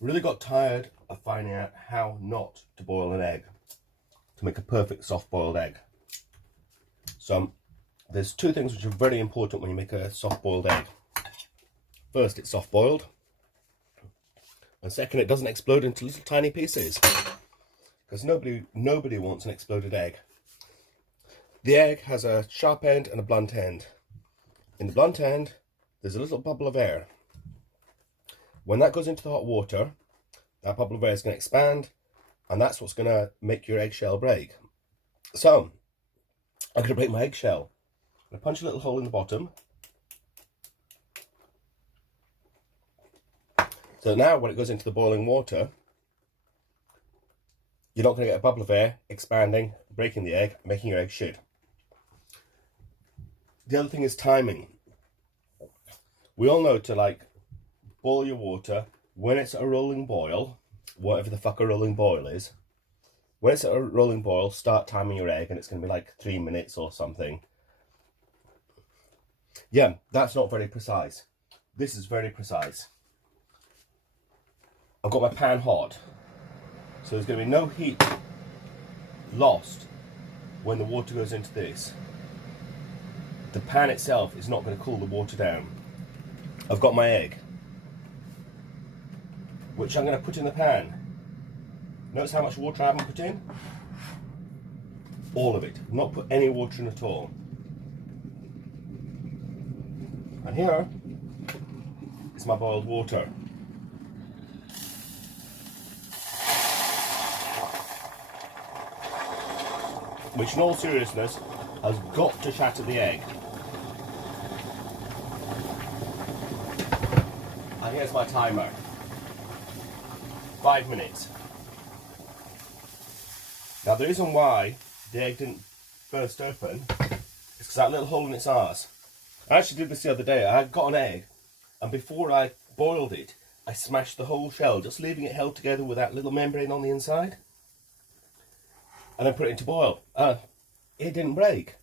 Really got tired of finding out how not to boil an egg to make a perfect soft boiled egg. So there's two things which are very important when you make a soft boiled egg. First, it's soft boiled, and second, it doesn't explode into little tiny pieces, because nobody wants an exploded egg. The egg has a sharp end and a blunt end. In the blunt end, there's a little bubble of air. When that goes into the hot water, that bubble of air is going to expand, and that's what's going to make your eggshell break. So, I'm going to break my eggshell. I'm going to punch a little hole in the bottom. So now when it goes into the boiling water, you're not going to get a bubble of air expanding, breaking the egg, making your egg shit. The other thing is timing. We all know to boil your water when it's a rolling boil, whatever the fuck a rolling boil is. When it's at a rolling boil, start timing your egg, and it's going to be like 3 minutes or something. Yeah, that's not very precise. This is very precise. I've got my pan hot, so there's going to be no heat lost when the water goes into this. The pan itself is not going to cool the water down. I've got my egg, which I'm going to put in the pan. Notice how much water I haven't put in? All of it. Not put any water in at all. And here is my boiled water. Which in all seriousness has got to shatter the egg. And here's my timer. 5 minutes. Now the reason why the egg didn't burst open is because that little hole in its arse. I actually did this the other day. I had got an egg, and before I boiled it, I smashed the whole shell, just leaving it held together with that little membrane on the inside. And then put it into boil. It didn't break.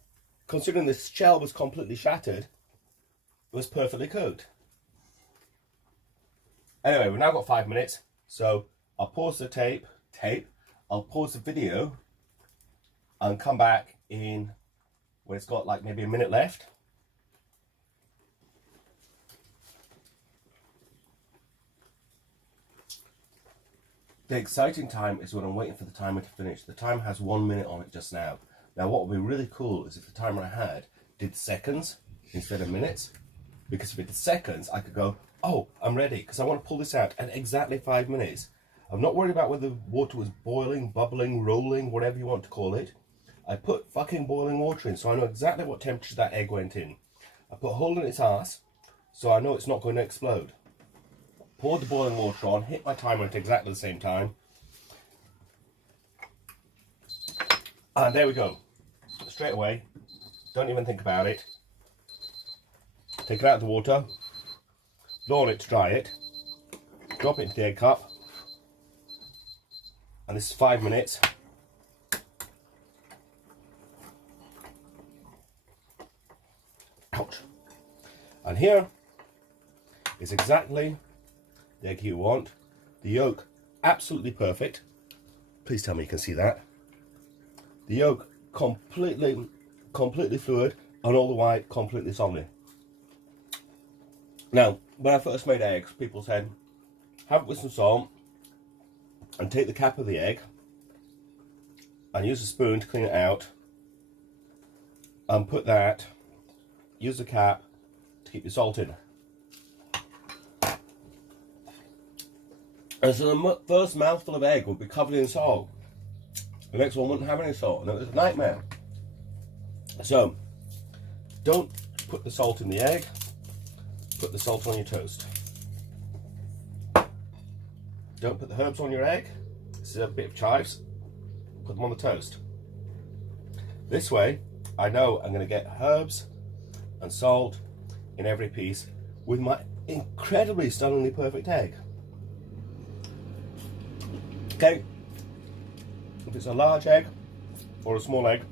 Considering the shell was completely shattered, it was perfectly cooked. Anyway, we've now got 5 minutes, so I'll pause the I'll pause the video and come back in when it's got like maybe a minute left. The exciting time is when I'm waiting for the timer to finish. The timer has 1 minute on it just now. Now what would be really cool is if the timer I had did seconds instead of minutes. Because if it did seconds, I could go, oh, I'm ready, because I want to pull this out at exactly 5 minutes. I'm not worried about whether the water was boiling, bubbling, rolling, whatever you want to call it. I put fucking boiling water in, so I know exactly what temperature that egg went in. I put a hole in its ass, so I know it's not going to explode. Poured the boiling water on, hit my timer at exactly the same time. And there we go. Straight away. Don't even think about it. Take it out of the water. Lower it to dry it. Drop it into the egg cup. And this is 5 minutes. Ouch. And here is exactly the egg you want. The yolk, absolutely perfect. Please tell me you can see that. The yolk, completely fluid, and all the white, completely solid. Now, when I first made eggs, people said, have it with some salt, and take the cap of the egg, and use a spoon to clean it out, and put that, use the cap to keep your salt in. And so the first mouthful of egg would be covered in salt. The next one wouldn't have any salt, and it was a nightmare. So, don't put the salt in the egg, put the salt on your toast. Don't put the herbs on your egg. This is a bit of chives. Put them on the toast. This way, I know I'm going to get herbs and salt in every piece with my incredibly stunningly perfect egg. Okay, if it's a large egg or a small egg,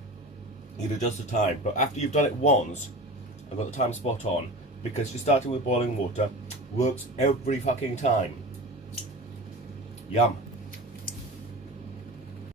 you'd adjust the time. But after you've done it once and got the time spot on, because you're starting with boiling water, works every fucking time. Yum.